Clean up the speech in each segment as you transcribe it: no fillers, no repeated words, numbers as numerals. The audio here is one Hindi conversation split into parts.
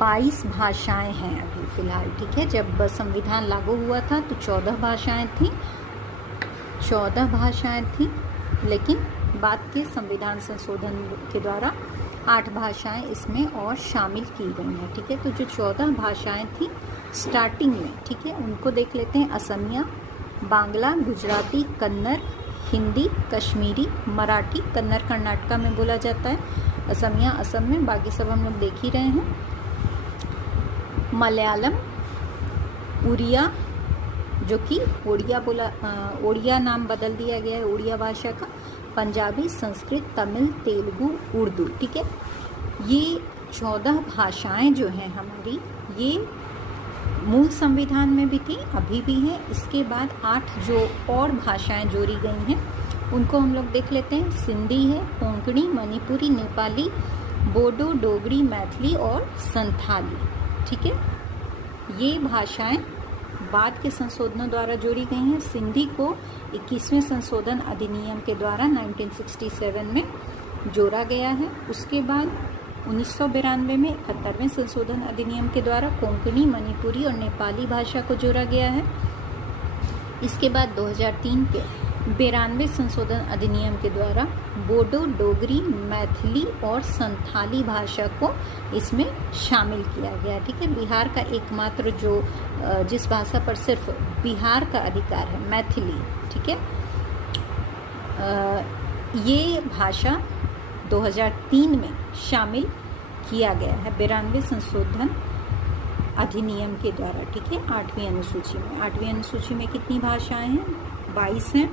22 भाषाएं हैं अभी फ़िलहाल, ठीक है। जब संविधान लागू हुआ था तो 14 भाषाएं थी, लेकिन बाद के संविधान संशोधन के द्वारा 8 भाषाएं इसमें और शामिल की गई हैं, ठीक है। तो जो 14 भाषाएं थी स्टार्टिंग में, ठीक है, उनको देख लेते हैं। असमिया, बांग्ला, गुजराती, कन्नड़, हिंदी, कश्मीरी, मराठी। कन्नड़ कर्नाटका में बोला जाता है, असमिया असम में, बाकी सब हम लोग देख ही रहे हैं। मलयालम, उड़िया, जो कि ओडिया नाम बदल दिया गया है उड़िया भाषा का। पंजाबी, संस्कृत, तमिल, तेलुगु, उर्दू, ठीक है। ये 14 भाषाएं जो हैं हमारी, ये मूल संविधान में भी थी, अभी भी हैं। इसके बाद 8 जो और भाषाएं जोड़ी गई हैं उनको हम लोग देख लेते हैं। सिंधी है, कोंकणी, मणिपुरी, नेपाली, बोडो, डोगरी, मैथिली और संथाली, ठीक है। ये भाषाएं बाद के संशोधनों द्वारा जोड़ी गई हैं। सिंधी को 21वें संशोधन अधिनियम के द्वारा 1967 में जोड़ा गया है। उसके बाद 1992 में 71वें संशोधन अधिनियम के द्वारा कोंकणी, मणिपुरी और नेपाली भाषा को जोड़ा गया है। इसके बाद 2003 के 92वें संशोधन अधिनियम के द्वारा बोडो, डोगरी, मैथिली और संथाली भाषा को इसमें शामिल किया गया, ठीक है। बिहार का एकमात्र जिस भाषा पर सिर्फ बिहार का अधिकार है, मैथिली, ठीक है। ये भाषा 2003 में शामिल किया गया है 92वें संशोधन अधिनियम के द्वारा, ठीक है। 8वीं अनुसूची में 8वीं अनुसूची में कितनी भाषाएं हैं? 22 हैं।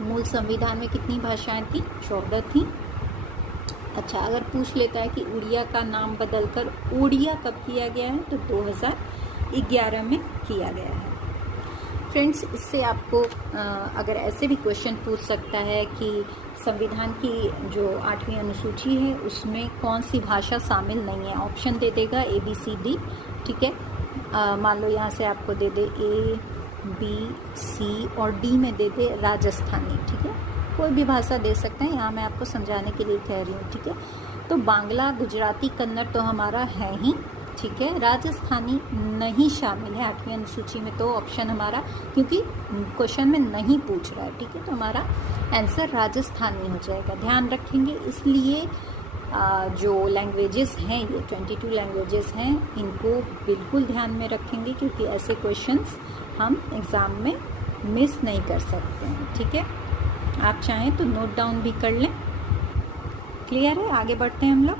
मूल संविधान में कितनी भाषाएं थी? 14 थी। अच्छा, अगर पूछ लेता है कि उड़िया का नाम बदलकर ओडिया कब किया गया है, तो 2011 में किया गया है। फ्रेंड्स, इससे आपको अगर ऐसे भी क्वेश्चन पूछ सकता है कि संविधान की जो 8वीं अनुसूची है उसमें कौन सी भाषा शामिल नहीं है, ऑप्शन दे देगा ABCD, ठीक है। मान लो यहाँ से आपको दे दे ABC और D में दे दे राजस्थानी, ठीक है। कोई भी भाषा दे सकते हैं, यहाँ मैं आपको समझाने के लिए कह रही हूँ, ठीक है। तो बांग्ला, गुजराती, कन्नड़ तो हमारा है ही, ठीक है। राजस्थानी नहीं शामिल है 8वीं अनुसूची में, तो ऑप्शन हमारा, क्योंकि क्वेश्चन में नहीं पूछ रहा है, ठीक है, तो हमारा आंसर राजस्थानी हो जाएगा। ध्यान रखेंगे, इसलिए जो लैंग्वेजेस हैं, ये 22 लैंग्वेजेस हैं, इनको बिल्कुल ध्यान में रखेंगे, क्योंकि ऐसे क्वेश्चंस हम एग्ज़ाम में मिस नहीं कर सकते हैं, ठीक है। आप चाहें तो नोट डाउन भी कर लें। क्लियर है? आगे बढ़ते हैं हम लोग।